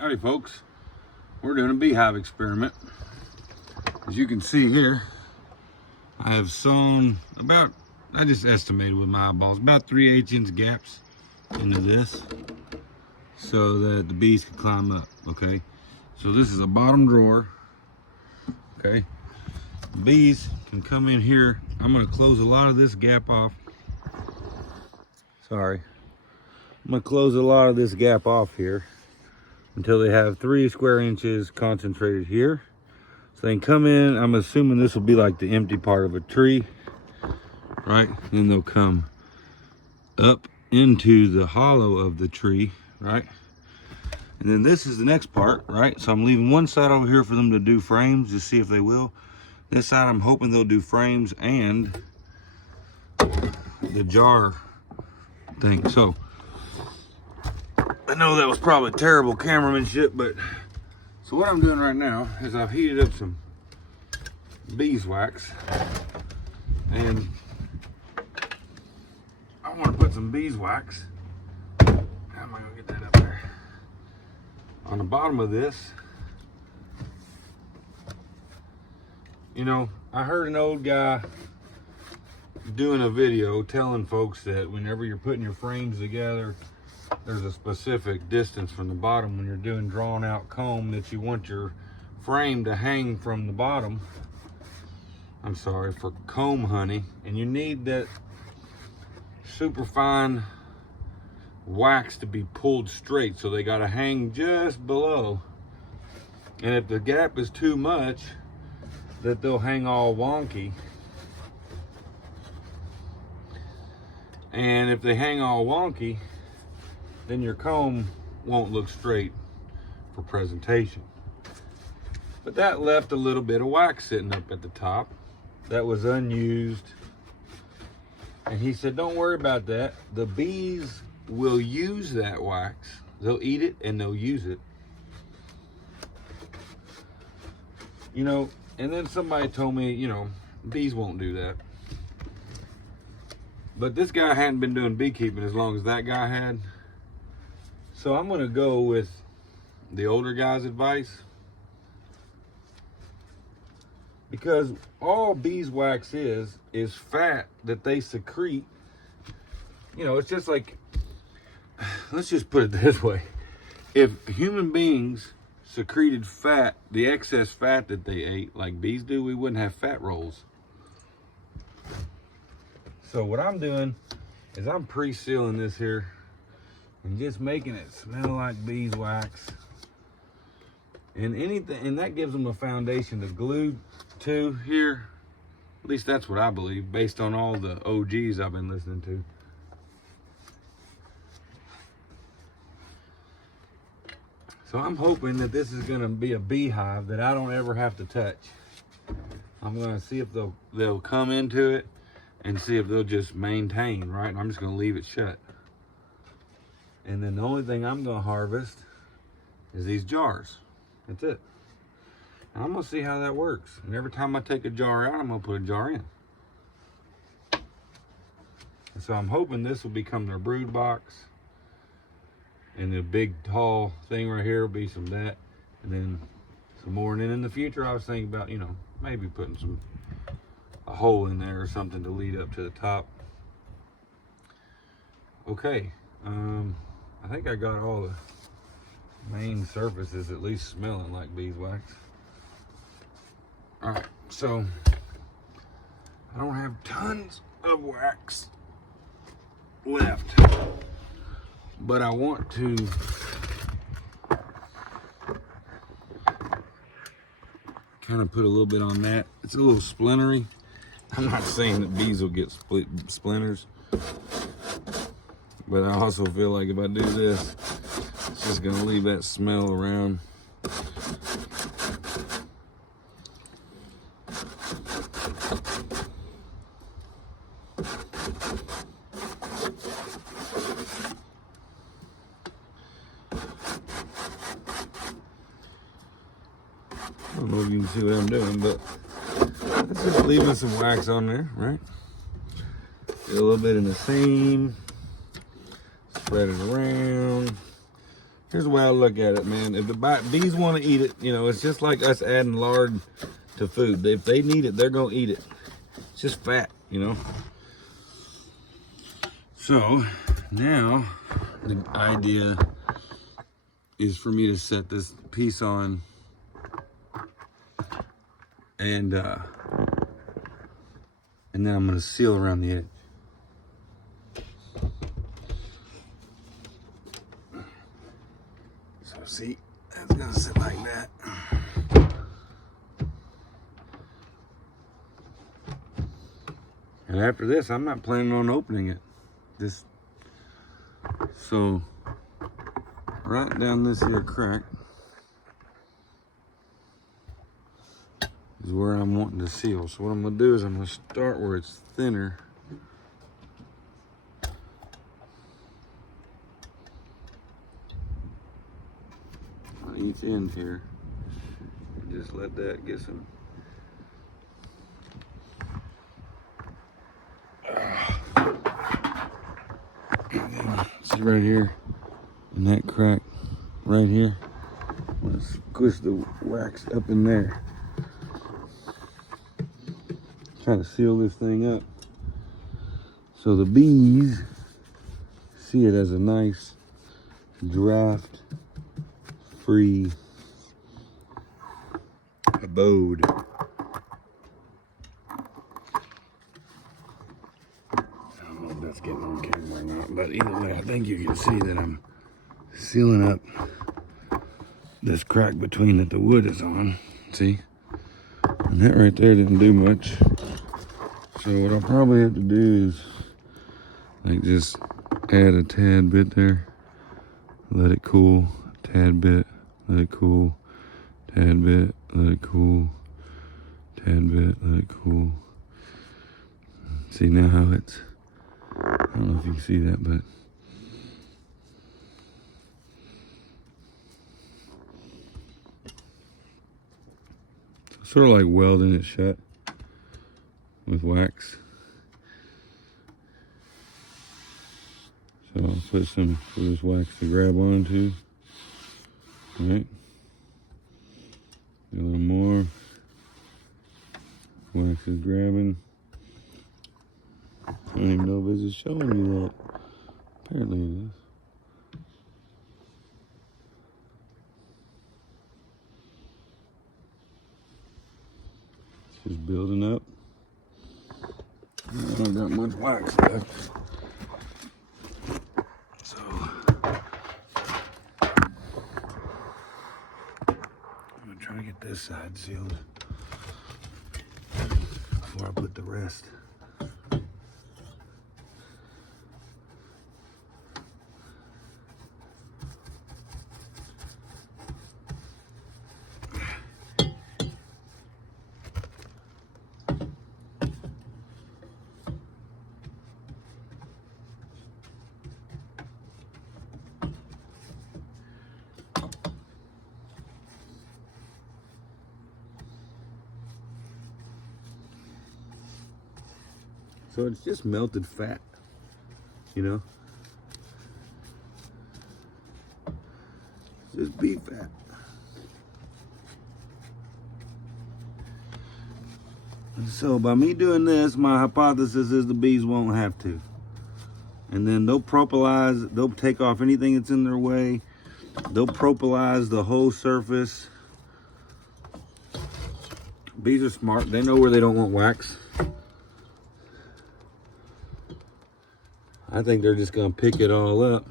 Howdy folks, we're doing a beehive experiment. As you can see here, I have sewn about, I just estimated with my eyeballs, about 3/8 inch gaps into this so that the bees can climb up, okay? So this is a bottom drawer, okay? The bees can come in here. I'm gonna close a lot of this gap off. Sorry. I'm gonna close a lot of this gap off here until they have 3 square inches concentrated here. So they can come in. I'm assuming this will be like the empty part of a tree, right? Then they'll come up into the hollow of the tree, right? And then this is the next part, right? So I'm leaving one side over here for them to do frames, just see if they will. This side I'm hoping they'll do frames and the jar thing. So I know that was probably terrible cameramanship, but so what I'm doing right now is I've heated up some beeswax, and I want to put some beeswax. How am I gonna get that up there? On the bottom of this. You know, I heard an old guy doing a video telling folks that whenever you're putting your frames together, there's a specific distance from the bottom when you're doing drawn out comb that you want your frame to hang from the bottom. I'm sorry, for comb honey. And you need that super fine wax to be pulled straight, so they got to hang just below. And if the gap is too much, that they'll hang all wonky. And if they hang all wonky, then your comb won't look straight for presentation. But that left a little bit of wax sitting up at the top that was unused. And he said, don't worry about that. The bees will use that wax. They'll eat it and they'll use it. You know, and then somebody told me, you know, bees won't do that. But this guy hadn't been doing beekeeping as long as that guy had. So I'm gonna go with the older guy's advice, because all beeswax is fat that they secrete. You know, it's just like, let's just put it this way. If human beings secreted fat, the excess fat that they ate like bees do, we wouldn't have fat rolls. So what I'm doing is I'm pre-sealing this here and just making it smell like beeswax. And anything, and that gives them a foundation to glue to here. At least that's what I believe, based on all the OGs I've been listening to. So I'm hoping that this is gonna be a beehive that I don't ever have to touch. I'm gonna see if they'll come into it and see if they'll just maintain, right? And I'm just gonna leave it shut. And then the only thing I'm gonna harvest is these jars. That's it. And I'm gonna see how that works. And every time I take a jar out, I'm gonna put a jar in. And so I'm hoping this will become their brood box. And the big tall thing right here will be some of that. And then some more. And then in the future, I was thinking about, you know, maybe putting a hole in there or something to lead up to the top. Okay. I think I got all the main surfaces at least smelling like beeswax. All right, so I don't have tons of wax left, but I want to kind of put a little bit on that. It's a little splintery. I'm not saying that bees will get splinters, but I also feel like if I do this, it's just gonna leave that smell around. I don't know if you can see what I'm doing, but let's just leaving some wax on there, right? Get a little bit in the seam, spread it around. Here's the way I look at it, man. If the bees want to eat it, you know, it's just like us adding lard to food. If they need it, they're gonna eat it. It's just fat, you know. So now the idea is for me to set this piece on and then I'm gonna seal around the edge. So see, that's gonna sit like that. And after this, I'm not planning on opening it. So right down this here crack is where I'm wanting to seal. So what I'm gonna do is I'm gonna start where it's thinner. On each end here. Just let that get some. See right here, in that crack right here, I'm gonna squish the wax up in there. Try to seal this thing up so the bees see it as a nice draft free abode. I don't know if that's getting on camera or not, but either way, I think you can see that I'm sealing up this crack between that the wood is on. See? And that right there didn't do much. So what I'll probably have to do is like just add a tad bit there, let it cool, tad bit, let it cool, tad bit, let it cool, tad bit, let it cool. See now how it's, I don't know if you can see that, but sort of like welding it shut with wax. So I'll put some for this wax to grab onto. All right. A little more. Wax is grabbing. I don't even know if this is showing you that. Apparently it is. It's just building up. I don't got much wax left. So I'm gonna try to get this side sealed before I put the rest. So it's just melted fat, you know? It's just beef fat. And so by me doing this, my hypothesis is the bees won't have to. And then they'll propolize, they'll take off anything that's in their way. They'll propolize the whole surface. Bees are smart, they know where they don't want wax. I think they're just gonna pick it all up.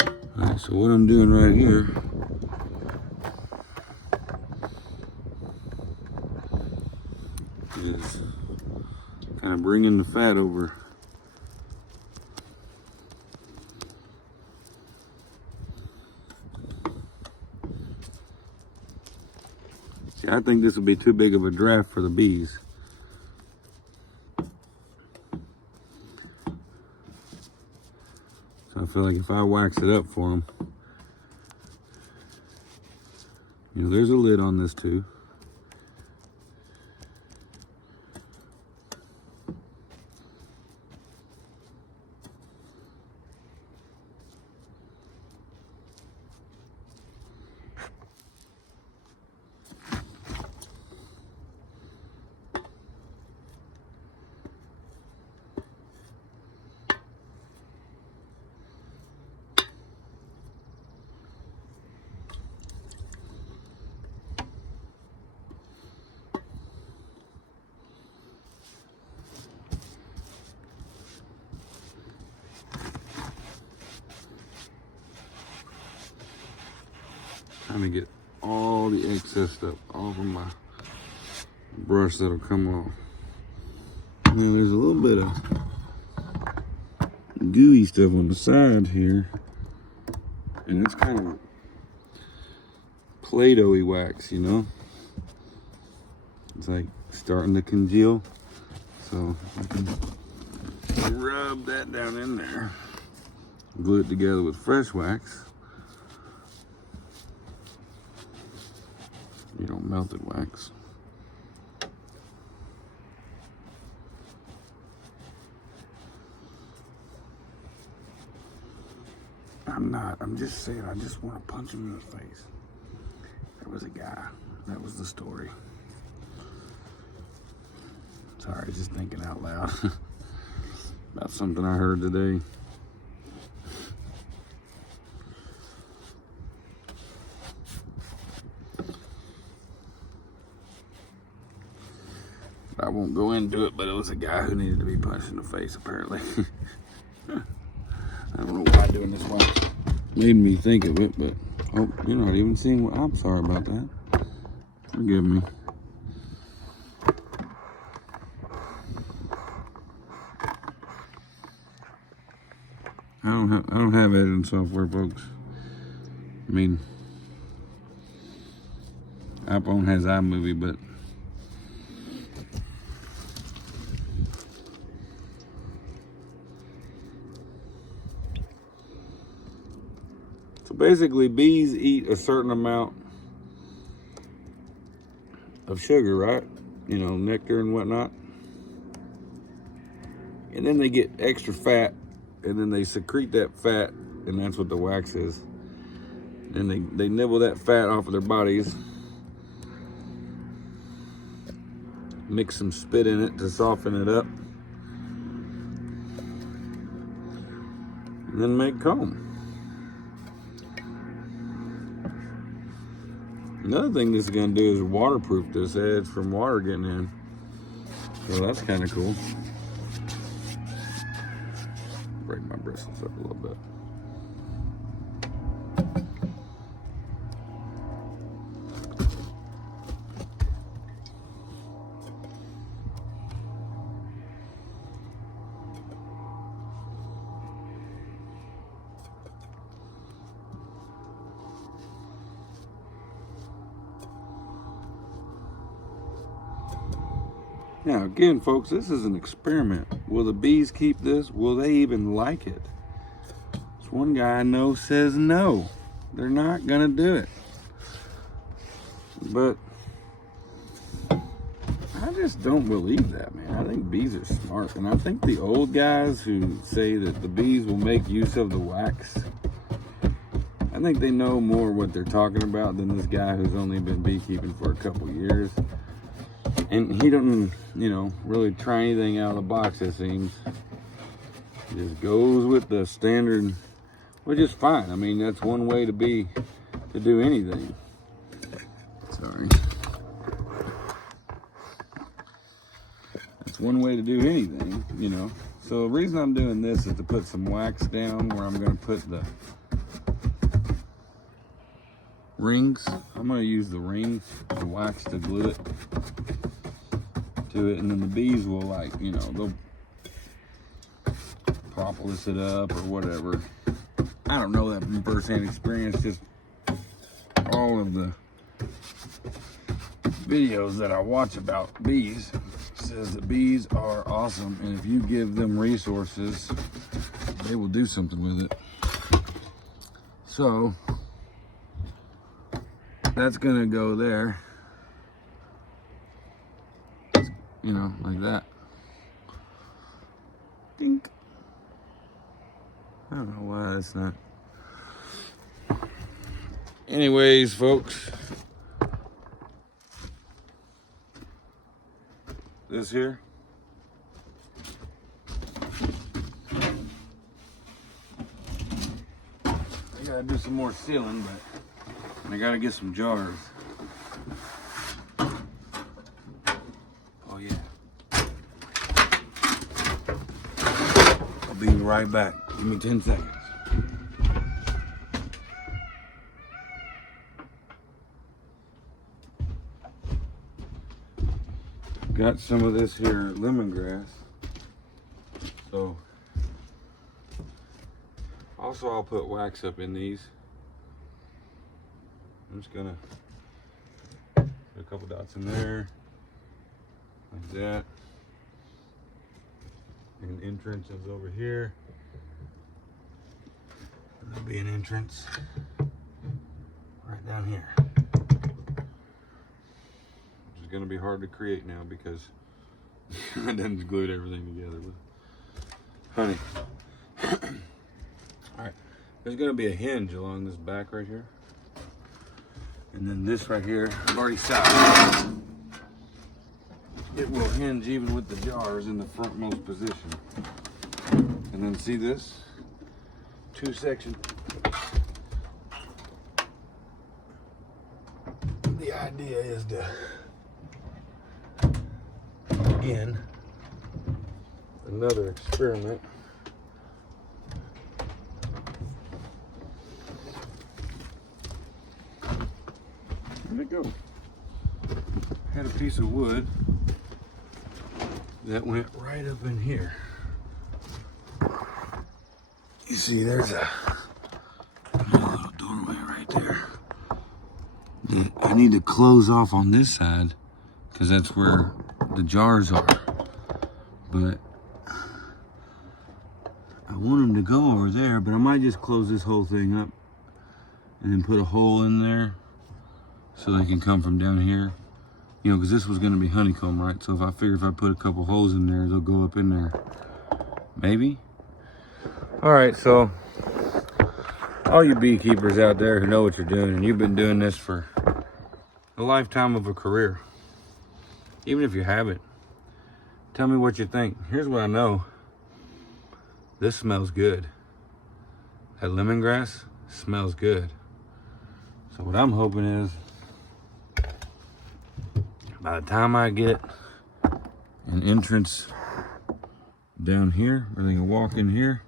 All right, so what I'm doing right here is kind of bringing the fat over. See, I think this would be too big of a draft for the bees. So I feel like if I wax it up for them, you know, there's a lid on this too. trying to get all the excess stuff off of my brush that'll come off. Now there's a little bit of gooey stuff on the side here, and it's kind of Play-Doh-y wax, you know? It's like starting to congeal, so I can rub that down in there, glue it together with fresh wax, you know, melted wax. I'm just saying, I just want to punch him in the face. There was a guy, that was the story. Sorry, just thinking out loud about something I heard today. I won't go into it, but it was a guy who needed to be punched in the face, apparently. I don't know why doing this one made me think of it, but oh, you're not even seeing what. I'm sorry about that. Forgive me. I don't have editing software, folks. I mean, iPhone has iMovie, but so basically bees eat a certain amount of sugar, right? You know, nectar and whatnot. And then they get extra fat, and then they secrete that fat, and that's what the wax is. And they nibble that fat off of their bodies, mix some spit in it to soften it up, and then make comb. Another thing this is going to do is waterproof this edge from water getting in. So that's kind of cool. Break my bristles up a little bit. Now again, folks, this is an experiment. Will the bees keep this? Will they even like it? This one guy I know says no. They're not gonna do it. But I just don't believe that, man. I think bees are smart. And I think the old guys who say that the bees will make use of the wax, I think they know more what they're talking about than this guy who's only been beekeeping for a couple years. And he doesn't, you know, really try anything out of the box, it seems. He just goes with the standard, which is fine. I mean, that's one way to do anything. Sorry. That's one way to do anything, you know. So the reason I'm doing this is to put some wax down where I'm going to put the rings. I'm going to use the rings, the wax, to glue it to it, and then the bees will, like, you know, they'll propolis it up or whatever. I don't know that from first-hand experience, just all of the videos that I watch about bees says that bees are awesome, and if you give them resources, they will do something with it. So that's gonna go there, you know, like that. Dink. I don't know why that's not. Anyways, folks, this here, I gotta do some more sealing, but I gotta get some jars. Oh yeah. I'll be right back. Give me 10 seconds. got some of this here lemongrass. So also I'll put wax up in these. I'm just gonna put a couple dots in there, like that. And entrance is over here. There'll be an entrance right down here. Which is gonna be hard to create now because I done glued everything together with honey. All right, there's gonna be a hinge along this back right here. And then this right here, I've already sized. It will hinge even with the jars in the frontmost position. And then see this? 2 section. The idea is to, again, another experiment. Where'd it go? I had a piece of wood that went right up in here. You see, there's a little doorway right there. I need to close off on this side because that's where the jars are. But I want them to go over there, but I might just close this whole thing up and then put a hole in there so they can come from down here. You know, because this was going to be honeycomb, right? So if I figure if I put a couple holes in there, they'll go up in there. Maybe. All right, so all you beekeepers out there who know what you're doing, and you've been doing this for a lifetime of a career, even if you haven't, tell me what you think. Here's what I know. This smells good. That lemongrass smells good. So what I'm hoping is, by the time I get an entrance down here where they can walk in here,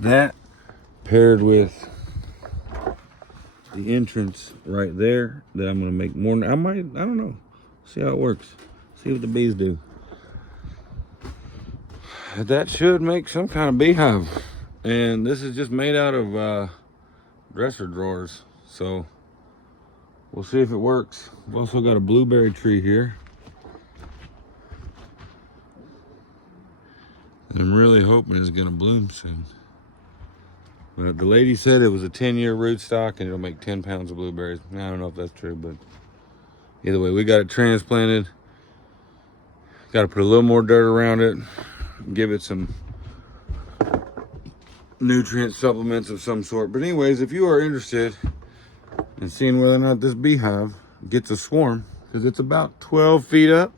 that paired with the entrance right there, that I'm gonna make more. I don't know. See how it works. See what the bees do. That should make some kind of beehive. And this is just made out of dresser drawers. So we'll see if it works. We've also got a blueberry tree here. And I'm really hoping it's gonna bloom soon. But the lady said it was a 10-year rootstock and it'll make 10 pounds of blueberries. I don't know if that's true, but either way, we got it transplanted. Got to put a little more dirt around it, give it some nutrient supplements of some sort. But anyways, if you are interested in seeing whether or not this beehive gets a swarm, because it's about 12 feet up,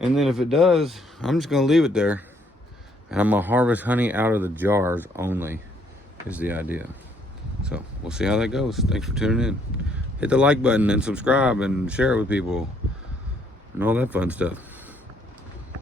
and then if it does, I'm just going to leave it there. And I'm going to harvest honey out of the jars only, is the idea. So we'll see how that goes. Thanks for tuning in. Hit the like button and subscribe and share it with people and all that fun stuff.